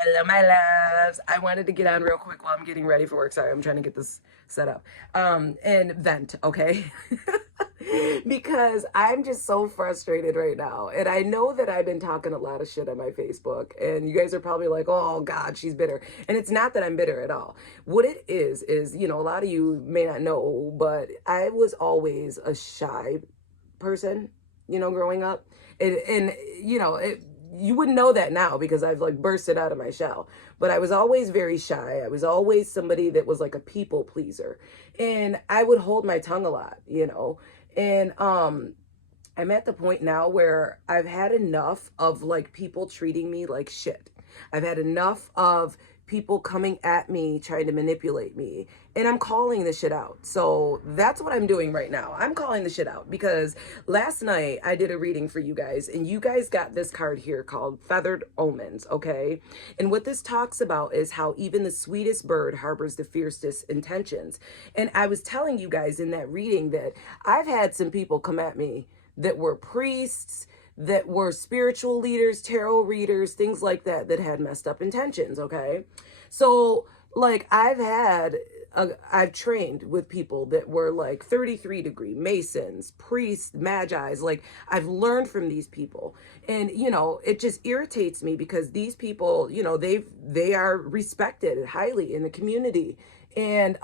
Hello, my loves. I wanted to get on real quick while I'm getting ready for work. Sorry, I'm trying to get this set up. And vent, okay? Because I'm just so frustrated right now. And I know that I've been talking a lot of shit on my Facebook, and you guys are probably like, oh, God, she's bitter. And it's not that I'm bitter at all. What it is, a lot of you may not know, but I was always a shy person, growing up. And you wouldn't know that now because I've like bursted out of my shell. But I was always very shy. I was always somebody that was like a people pleaser. And I would hold my tongue a lot. And I'm at the point now where I've had enough of like people treating me like shit. I've had enough of people coming at me trying to manipulate me, and I'm calling the shit out. So that's what I'm doing right now. I'm calling the shit out because last night I did a reading for you guys, and you guys got this card here called Feathered Omens, okay? And what this talks about is how even the sweetest bird harbors the fiercest intentions. And I was telling you guys in that reading that I've had some people come at me that were priests, that were spiritual leaders, tarot readers, things like that, that had messed up intentions, okay? So, like, I've trained with people that were like 33-degree Masons, priests, Magi's. Like, I've learned from these people. And, it just irritates me because these people, they are respected highly in the community. And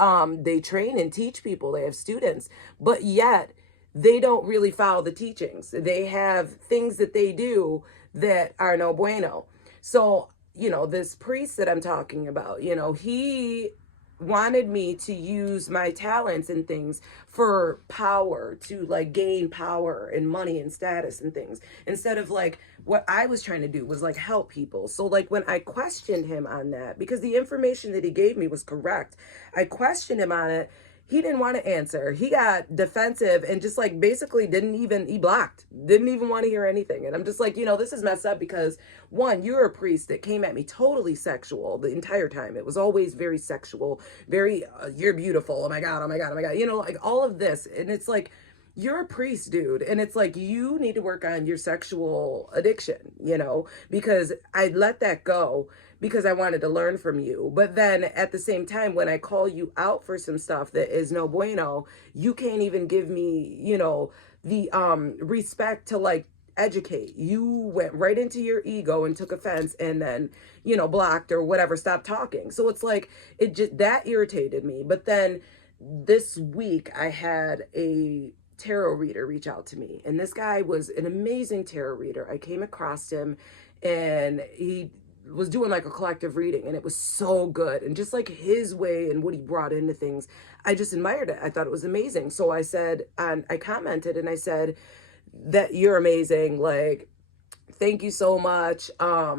they train and teach people, they have students, but yet they don't really follow the teachings. They have things that they do that are no bueno. So, this priest that I'm talking about, he wanted me to use my talents and things for power, to like gain power and money and status and things, instead of like what I was trying to do was like help people. So like when I questioned him on that, because the information that he gave me was correct, I questioned him on it. He didn't want to answer. He got defensive and just like basically he blocked, didn't even want to hear anything. And I'm just like, this is messed up because one, you're a priest that came at me totally sexual the entire time. It was always very sexual, very, you're beautiful. Oh my God, oh my God, oh my God. Like all of this. And it's like, you're a priest, dude. And it's like, you need to work on your sexual addiction, because I let that go because I wanted to learn from you. But then at the same time, when I call you out for some stuff that is no bueno, you can't even give me, the respect to like educate. You went right into your ego and took offense and then, blocked or whatever, stopped talking. So it's like it just that irritated me. But then this week I had a tarot reader reach out to me, and this guy was an amazing tarot reader. I came across him and he was doing like a collective reading, and it was so good, and just like his way and what he brought into things, I just admired it. I thought it was amazing. So I said, and I commented and I said that you're amazing, like thank you so much. I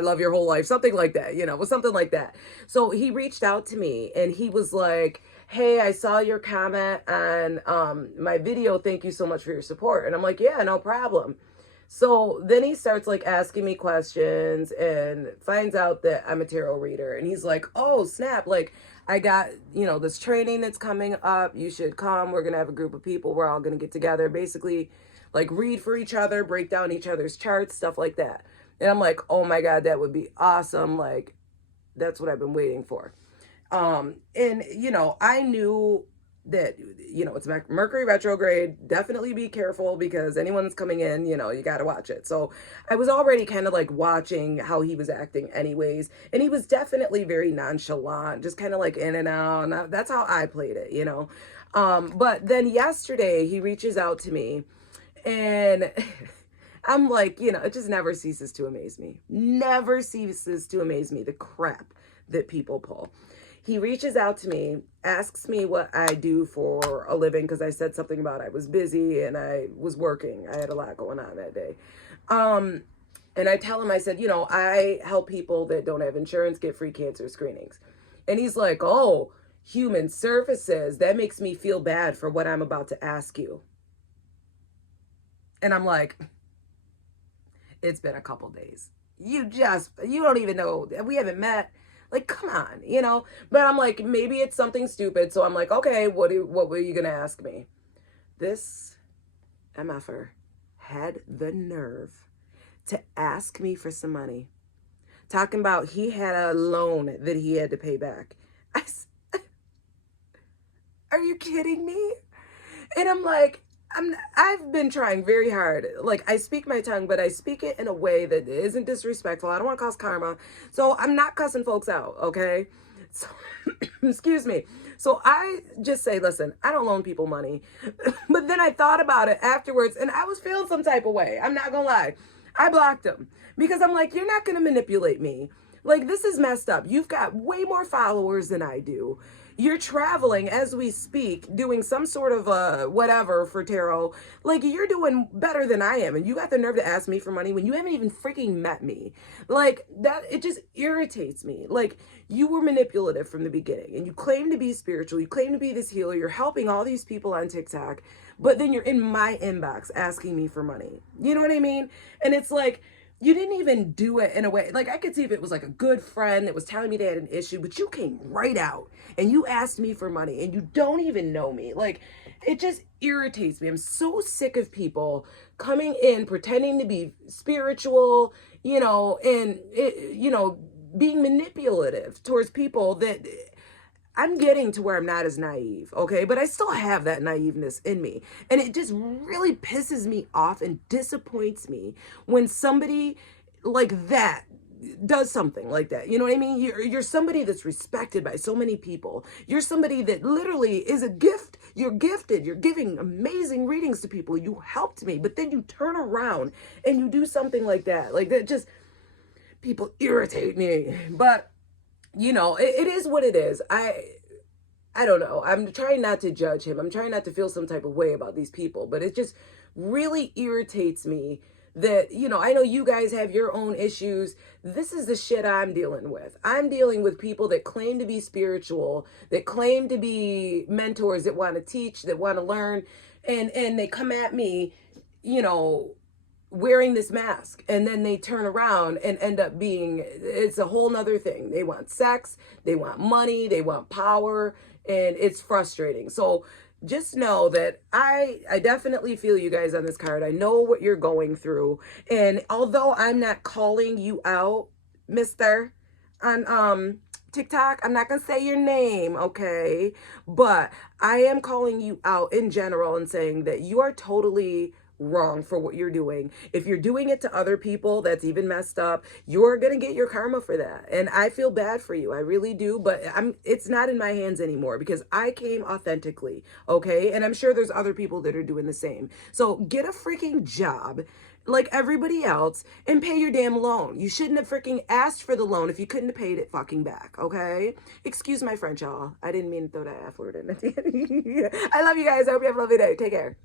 love your whole life, something like that, it was something like that. So he reached out to me and he was like, hey, I saw your comment on my video, thank you so much for your support. And I'm like, yeah, no problem. So then he starts like asking me questions and finds out that I'm a tarot reader. And he's like, oh, snap. Like, I got, this training that's coming up. You should come. We're going to have a group of people. We're all going to get together, basically, like read for each other, break down each other's charts, stuff like that. And I'm like, oh my God, that would be awesome. Like, that's what I've been waiting for. And, I knew that, it's Mercury retrograde. Definitely be careful because anyone that's coming in, you got to watch it. So I was already kind of like watching how he was acting anyways. And he was definitely very nonchalant, just kind of like in and out. And that's how I played it. But then yesterday he reaches out to me and I'm like, it just never ceases to amaze me. Never ceases to amaze me, the crap that people pull. He reaches out to me, asks me what I do for a living because I said something about I was busy and I was working. I had a lot going on that day. And I tell him, I said, I help people that don't have insurance get free cancer screenings. And he's like, oh, human services. That makes me feel bad for what I'm about to ask you. And I'm like, it's been a couple days. You don't even know. We haven't met. Like, come on. But I'm like, maybe it's something stupid. So I'm like, okay, what were you going to ask me? This MFer had the nerve to ask me for some money, talking about he had a loan that he had to pay back. Are you kidding me? And I'm like, I've been trying very hard. Like, I speak my tongue, but I speak it in a way that isn't disrespectful. I don't want to cause karma. So I'm not cussing folks out, okay? So, excuse me. So I just say, listen, I don't loan people money. But then I thought about it afterwards and I was feeling some type of way. I'm not gonna lie. I blocked him because I'm like, you're not gonna manipulate me. Like, this is messed up. You've got way more followers than I do. You're traveling as we speak, doing some sort of whatever for tarot. Like, you're doing better than I am. And you got the nerve to ask me for money when you haven't even freaking met me. Like, that, it just irritates me. Like, you were manipulative from the beginning and you claim to be spiritual. You claim to be this healer. You're helping all these people on TikTok, but then you're in my inbox asking me for money. You know what I mean? And it's like, you didn't even do it in a way, like I could see if it was like a good friend that was telling me they had an issue, but you came right out and you asked me for money and you don't even know me. Like, it just irritates me. I'm so sick of people coming in pretending to be spiritual, and being manipulative towards people that I'm getting to where I'm not as naive, okay? But I still have that naiveness in me. And it just really pisses me off and disappoints me when somebody like that does something like that. You know what I mean? You're somebody that's respected by so many people. You're somebody that literally is a gift. You're gifted. You're giving amazing readings to people. You helped me. But then you turn around and you do something like that. Like, that just, people irritate me. But it is what it is. I don't know. I'm trying not to judge him. I'm trying not to feel some type of way about these people, but it just really irritates me that, I know you guys have your own issues. This is the shit I'm dealing with. I'm dealing with people that claim to be spiritual, that claim to be mentors, that want to teach, that want to learn, and they come at me, wearing this mask, and then they turn around and end up being, it's a whole nother thing. They want sex, they want money, they want power, and it's frustrating. So just know that I definitely feel you guys on this card. I know what you're going through, and although I'm not calling you out, mister, on TikTok, I'm not gonna say your name, okay, but I am calling you out in general and saying that you are totally wrong for what you're doing. If you're doing it to other people, that's even messed up. You're gonna get your karma for that, and I feel bad for you. I really do, but it's not in my hands anymore because I came authentically, okay? And I'm sure there's other people that are doing the same. So get a freaking job like everybody else and pay your damn loan. You shouldn't have freaking asked for the loan if you couldn't have paid it fucking back, okay? Excuse my French, y'all. I didn't mean to throw that F word in. I love you guys. I hope you have a lovely day. Take care.